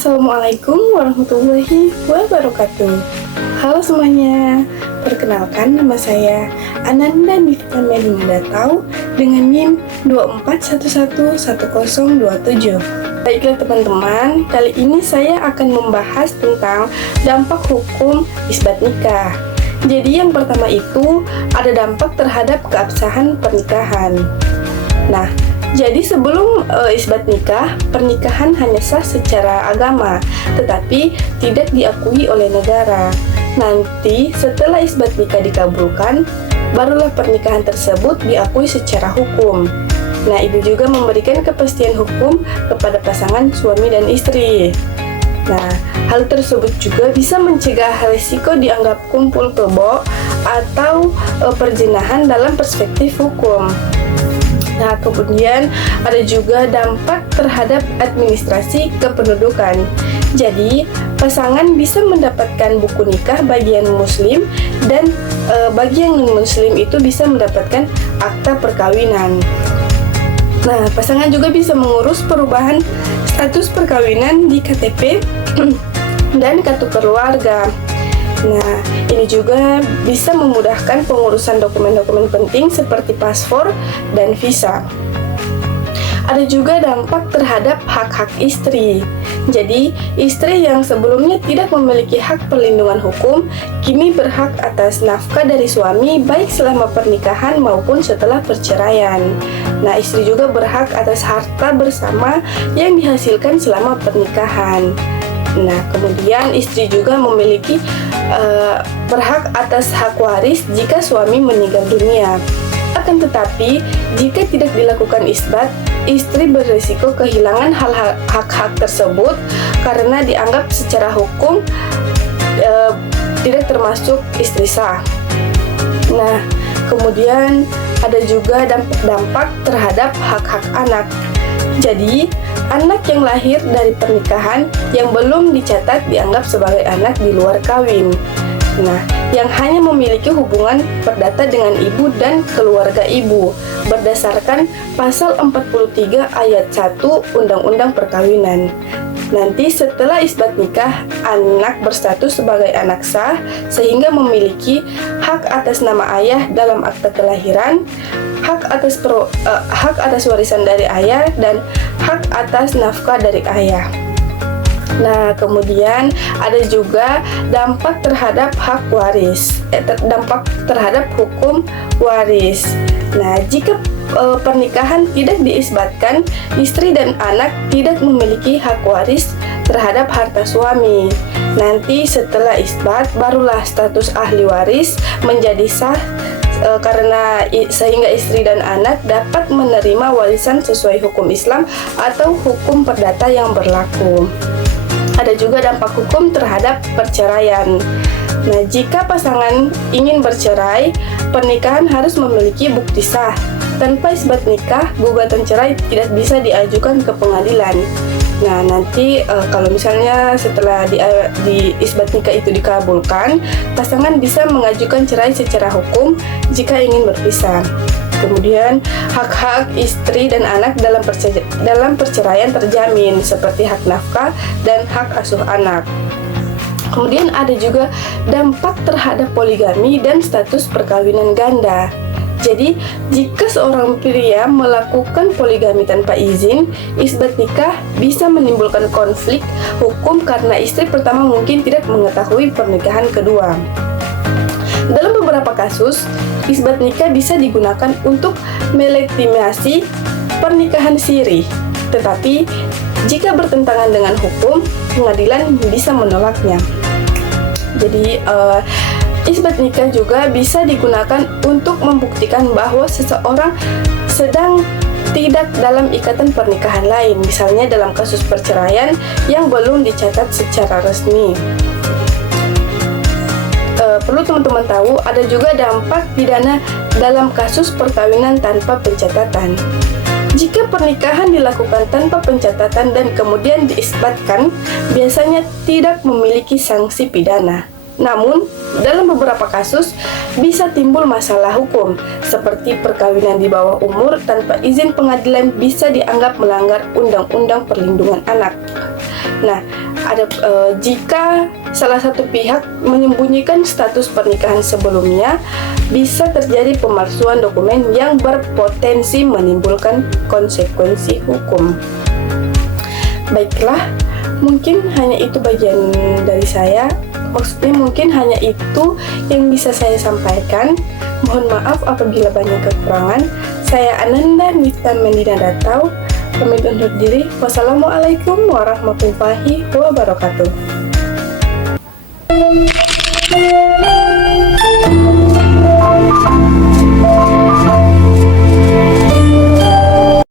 Assalamualaikum warahmatullahi wabarakatuh. Halo semuanya, perkenalkan nama saya Ananda Nifta Medina Datau dengan NIM 24111027. Baiklah teman-teman, kali ini saya akan membahas tentang dampak hukum isbat nikah. Jadi yang pertama itu ada dampak terhadap keabsahan pernikahan. Nah, jadi sebelum isbat nikah, pernikahan hanya sah secara agama, tetapi tidak diakui oleh negara. Nanti setelah isbat nikah dikabulkan, barulah pernikahan tersebut diakui secara hukum. Nah, ibu juga memberikan kepastian hukum kepada pasangan suami dan istri. Nah, hal tersebut juga bisa mencegah risiko dianggap kumpul kebo atau perzinahan dalam perspektif hukum. Nah, kemudian ada juga dampak terhadap administrasi kependudukan. Jadi, pasangan bisa mendapatkan buku nikah bagi yang muslim dan bagi yang non-muslim itu bisa mendapatkan akta perkawinan. Nah, pasangan juga bisa mengurus perubahan status perkawinan di KTP dan kartu keluarga. Nah, ini juga bisa memudahkan pengurusan dokumen-dokumen penting seperti paspor dan visa. Ada juga dampak terhadap hak-hak istri. Jadi, istri yang sebelumnya tidak memiliki hak perlindungan hukum, kini berhak atas nafkah dari suami baik selama pernikahan maupun setelah perceraian. Nah, istri juga berhak atas harta bersama yang dihasilkan selama pernikahan. Nah, kemudian istri juga memiliki berhak atas hak waris jika suami meninggal dunia. Akan tetapi, jika tidak dilakukan isbat, istri berisiko kehilangan hak-hak tersebut karena dianggap secara hukum tidak termasuk istri sah. Nah, kemudian ada juga dampak terhadap hak-hak anak. Jadi, anak yang lahir dari pernikahan yang belum dicatat dianggap sebagai anak di luar kawin. Nah, yang hanya memiliki hubungan perdata dengan ibu dan keluarga ibu berdasarkan pasal 43 ayat 1 Undang-Undang Perkawinan. Nanti setelah isbat nikah, anak berstatus sebagai anak sah sehingga memiliki hak atas nama ayah dalam akta kelahiran, hak atas warisan dari ayah, dan hak atas nafkah dari ayah. Nah, kemudian ada juga dampak terhadap hak waris, dampak terhadap hukum waris. Nah, jika pernikahan tidak diisbatkan, istri dan anak tidak memiliki hak waris terhadap harta suami. Nanti setelah isbat, barulah status ahli waris menjadi sah sehingga istri dan anak dapat menerima warisan sesuai hukum Islam atau hukum perdata yang berlaku. Ada juga dampak hukum terhadap perceraian. Nah, jika pasangan ingin bercerai, pernikahan harus memiliki bukti sah. Tanpa isbat nikah, gugatan cerai tidak bisa diajukan ke pengadilan. Nah, nanti kalau misalnya setelah di isbat nikah itu dikabulkan, pasangan bisa mengajukan cerai secara hukum jika ingin berpisah. Kemudian, hak-hak istri dan anak dalam perceraian terjamin, seperti hak nafkah dan hak asuh anak. Kemudian ada juga dampak terhadap poligami dan status perkawinan ganda. Jadi, jika seorang pria melakukan poligami tanpa izin, isbat nikah bisa menimbulkan konflik hukum karena istri pertama mungkin tidak mengetahui pernikahan kedua. Dalam beberapa kasus, isbat nikah bisa digunakan untuk melegitimasi pernikahan siri. Tetapi, jika bertentangan dengan hukum, pengadilan bisa menolaknya. Jadi, isbat nikah juga bisa digunakan untuk membuktikan bahwa seseorang sedang tidak dalam ikatan pernikahan lain, misalnya dalam kasus perceraian yang belum dicatat secara resmi. Perlu teman-teman tahu, ada juga dampak pidana dalam kasus perkawinan tanpa pencatatan. Jika pernikahan dilakukan tanpa pencatatan dan kemudian diisbatkan, biasanya tidak memiliki sanksi pidana. Namun, dalam beberapa kasus bisa timbul masalah hukum, seperti perkawinan di bawah umur tanpa izin pengadilan bisa dianggap melanggar Undang-Undang Perlindungan Anak. Nah, jika salah satu pihak menyembunyikan status pernikahan sebelumnya, bisa terjadi pemalsuan dokumen yang berpotensi menimbulkan konsekuensi hukum. Baiklah, mungkin hanya itu bagian dari saya. Maksudnya mungkin hanya itu yang bisa saya sampaikan. Mohon maaf apabila banyak kekurangan. Saya Ananda Mifta Mendina Datau. Pamit undur diri. Wassalamualaikum warahmatullahi wabarakatuh.